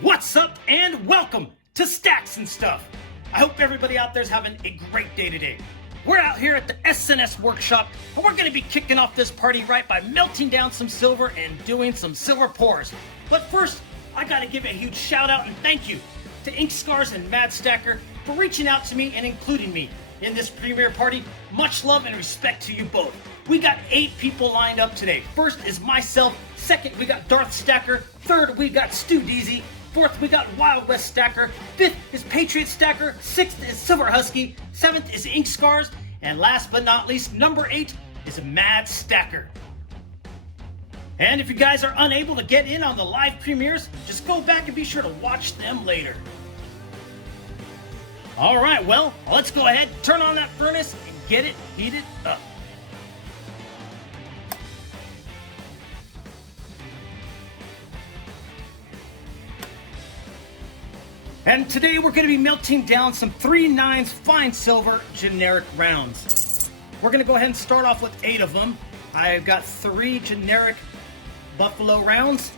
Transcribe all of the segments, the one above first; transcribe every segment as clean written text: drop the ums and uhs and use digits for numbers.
What's up and welcome to Stacks and Stuff. I hope everybody out there's having a great day today. We're out here at the SNS workshop and we're going to be kicking off this party right by melting down some silver and doing some silver pours. But first, I got to give a huge shout out and thank you to Ink Scars and Mad Stacker for reaching out to me and including me in this premiere party. Much love and respect to you both. We got 8 people lined up today. First is myself. Second, we got Darth Stacker. Third, we got Stu Deasy. Fourth, we got Wild West Stacker. Fifth is Patriot Stacker. Sixth is Silver Husky. Seventh is Ink Scars. And last but not least, number 8 is Mad Stacker. And if you guys are unable to get in on the live premieres, just go back and be sure to watch them later. All right, well, let's go ahead, turn on that furnace, and get it heated up. And today we're going to be melting down some 3/9 fine silver generic rounds. We're going to go ahead and start off with 8 of them. I've got 3 generic Buffalo rounds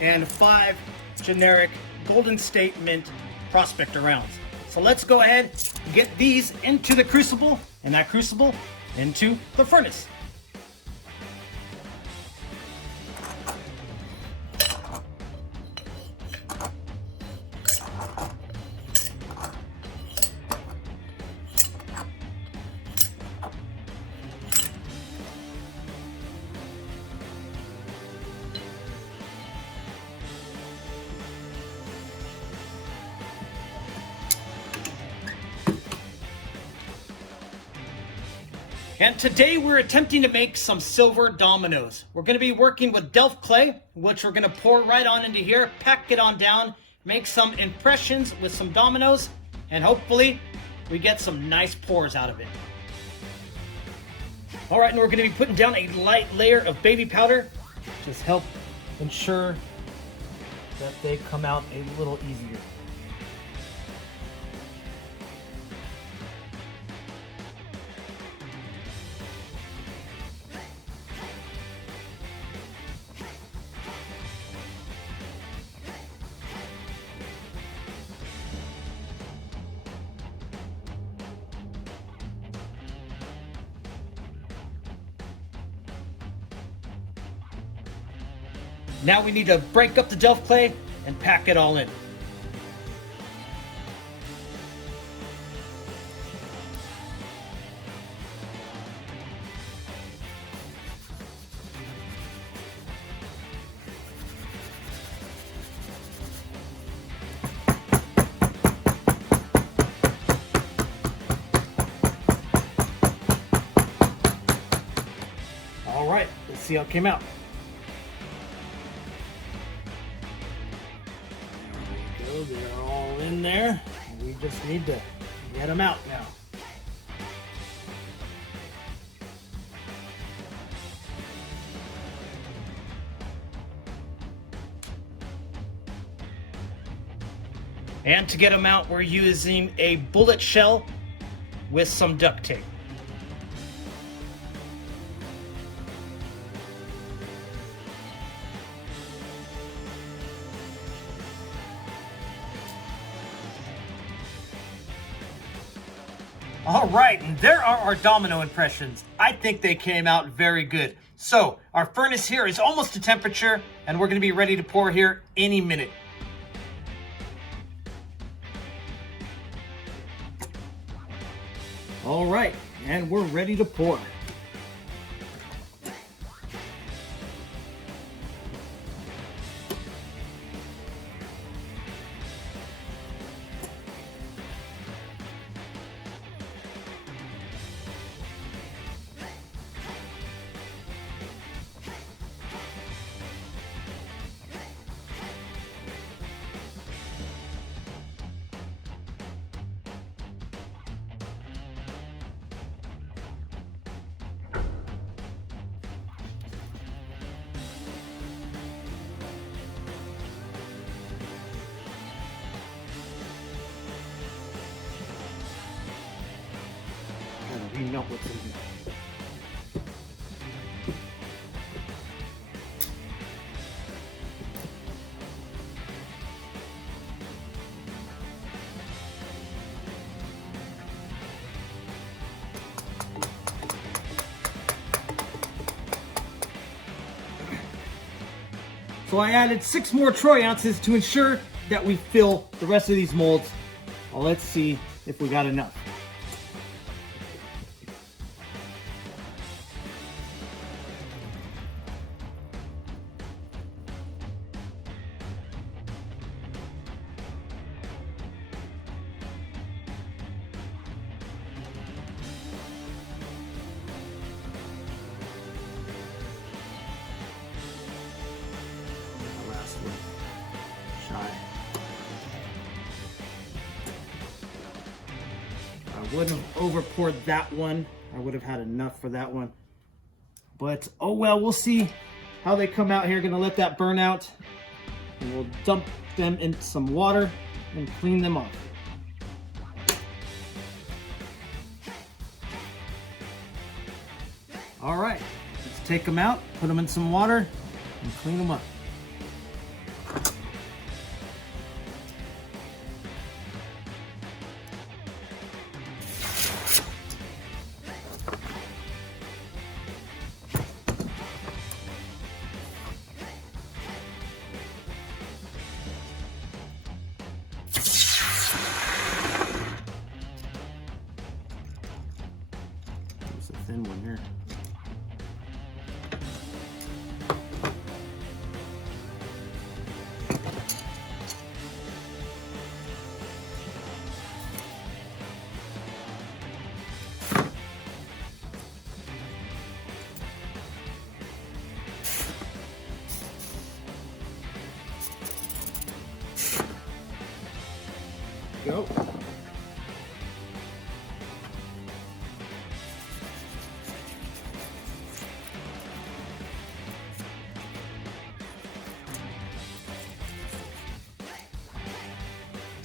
and 5 generic Golden State Mint Prospector rounds. So let's go ahead and get these into the crucible and that crucible into the furnace. And today we're attempting to make some silver dominoes. We're going to be working with Delft clay, which we're going to pour right on into here, pack it on down, make some impressions with some dominoes, and hopefully we get some nice pours out of it. All right, and we're going to be putting down a light layer of baby powder, just help ensure that they come out a little easier. Now we need to break up the Delft clay and pack it all in. All right, let's see how it came out. They're all in there. We just need to get them out now. And to get them out, we're using a bullet shell with some duct tape. All right, and there are our domino impressions. I think they came out very good. So our furnace here is almost to temperature, and we're going to be ready to pour here any minute. All right, and we're ready to pour. Remelt what's in here. So I added 6 more troy ounces to ensure that we fill the rest of these molds. Well, let's see if we got enough. I wouldn't have over poured that one. I would have had enough for that one. But oh well, we'll see how they come out here. Gonna let that burn out. And we'll dump them in some water and clean them off. All right, let's take them out, put them in some water, and clean them up. There's a thin one here. Go.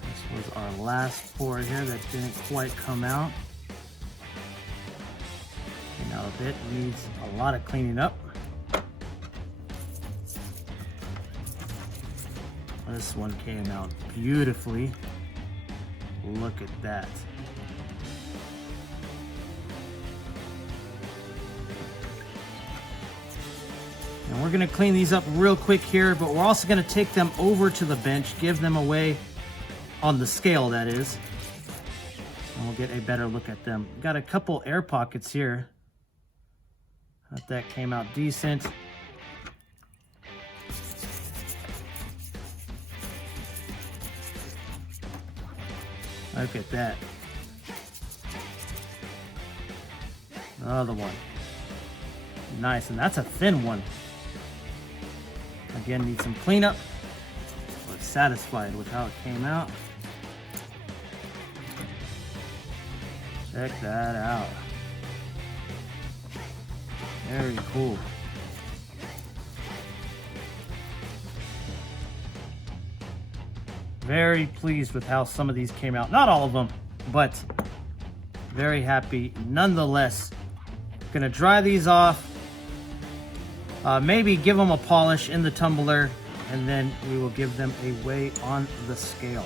This was our last pour here that didn't quite come out. And now it needs a lot of cleaning up. This one came out beautifully. Look at that. And we're gonna clean these up real quick here, but we're also gonna take them over to the bench, give them away on the scale, that is. And we'll get a better look at them. Got a couple air pockets here. Thought that came out decent. Look at that. Another one. Nice, and that's a thin one. Again, need some cleanup, but satisfied with how it came out. Check that out. Very cool. Very pleased with how some of these came out. Not all of them, but very happy nonetheless. Gonna dry these off. Maybe give them a polish in the tumbler, and then we will give them a weigh on the scale.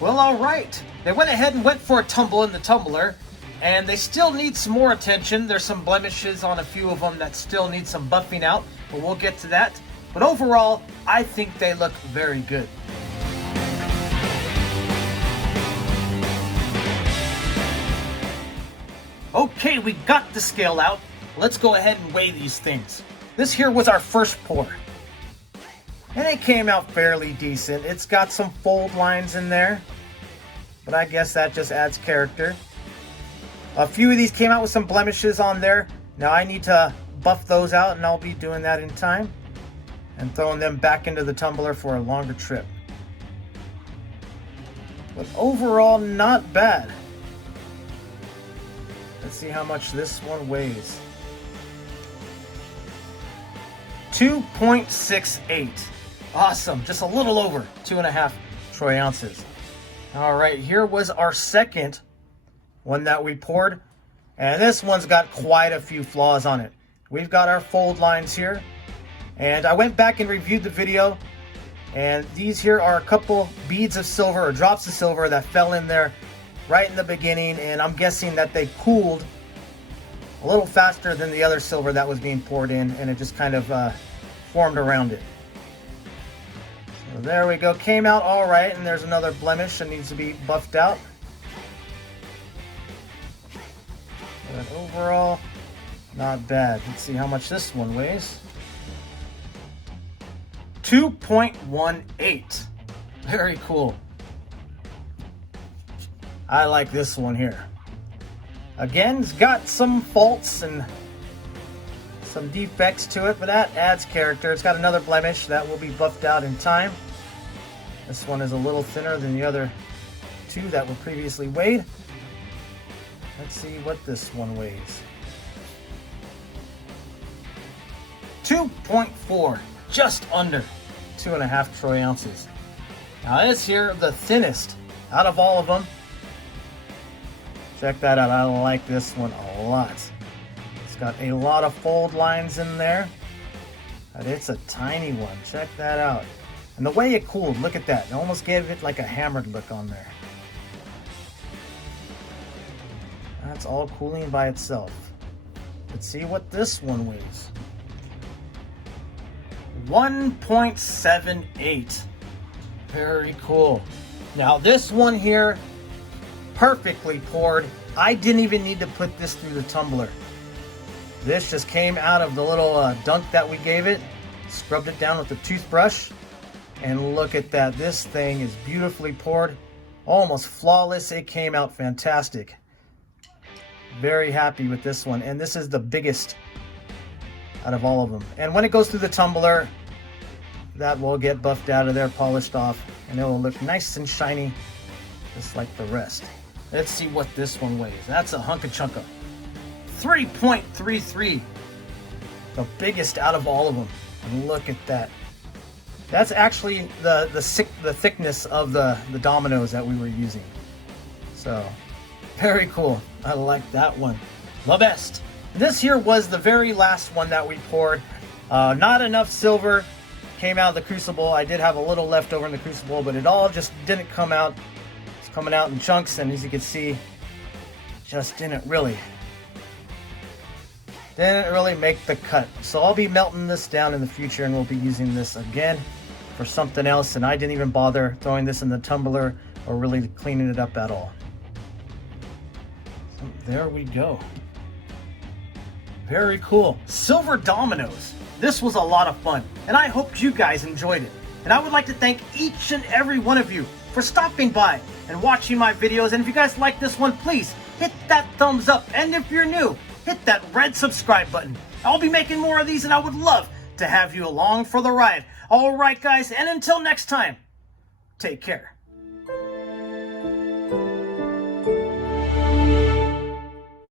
Well, all right. They went ahead and went for a tumble in the tumbler, and they still need some more attention. There's some blemishes on a few of them that still need some buffing out, but we'll get to that. But overall, I think they look very good. Okay, we got the scale out. Let's go ahead and weigh these things. This here was our first pour. And it came out fairly decent. It's got some fold lines in there, but I guess that just adds character. A few of these came out with some blemishes on there. Now I need to buff those out, and I'll be doing that in time and throwing them back into the tumbler for a longer trip. But overall, not bad. Let's see how much this one weighs. 2.68. Awesome, just a little over 2.5 troy ounces. All right, here was our second one that we poured, and this one's got quite a few flaws on it. We've got our fold lines here, and I went back and reviewed the video, and these here are a couple beads of silver or drops of silver that fell in there right in the beginning, and I'm guessing that they cooled a little faster than the other silver that was being poured in, and it just kind of formed around it. So there we go. Came out all right, and there's another blemish that needs to be buffed out. But overall, not bad. Let's see how much this one weighs. 2.18. Very cool. I like this one here. Again, it's got some faults and some defects to it, but that adds character. It's got another blemish that will be buffed out in time. This one is a little thinner than the other two that were previously weighed. Let's see what this one weighs. 2.4, just under 2.5 troy ounces. Now this here, the thinnest out of all of them. Check that out. I like this one a lot. It's got a lot of fold lines in there, but it's a tiny one. Check that out. And the way it cooled, look at that. It almost gave it like a hammered look on there. That's all cooling by itself. Let's see what this one weighs. 1.78. Very cool. Now this one here, perfectly poured. I didn't even need to put this through the tumbler. This just came out of the little dunk that we gave it. Scrubbed it down with the toothbrush. And look at that. This thing is beautifully poured. Almost flawless. It came out fantastic. Very happy with this one. And this is the biggest out of all of them. And when it goes through the tumbler, that will get buffed out of there, polished off, and it will look nice and shiny, just like the rest. Let's see what this one weighs. That's a hunk of chunka. 3.33. The biggest out of all of them. And look at that. That's actually the thickness of the Dominoes that we were using. So, very cool. I like that one. The best. This here was the very last one that we poured. Not enough silver came out of the crucible. I did have a little left over in the crucible, but it all just didn't come out. It's coming out in chunks, and as you can see, just didn't really make the cut. So I'll be melting this down in the future, and we'll be using this again for something else. And I didn't even bother throwing this in the tumbler or really cleaning it up at all. So there we go. Very cool. Silver Dominoes. This was a lot of fun, and I hope you guys enjoyed it. And I would like to thank each and every one of you for stopping by and watching my videos. And if you guys like this one, please hit that thumbs up. And if you're new, hit that red subscribe button. I'll be making more of these, and I would love to have you along for the ride. All right, guys, and until next time, take care.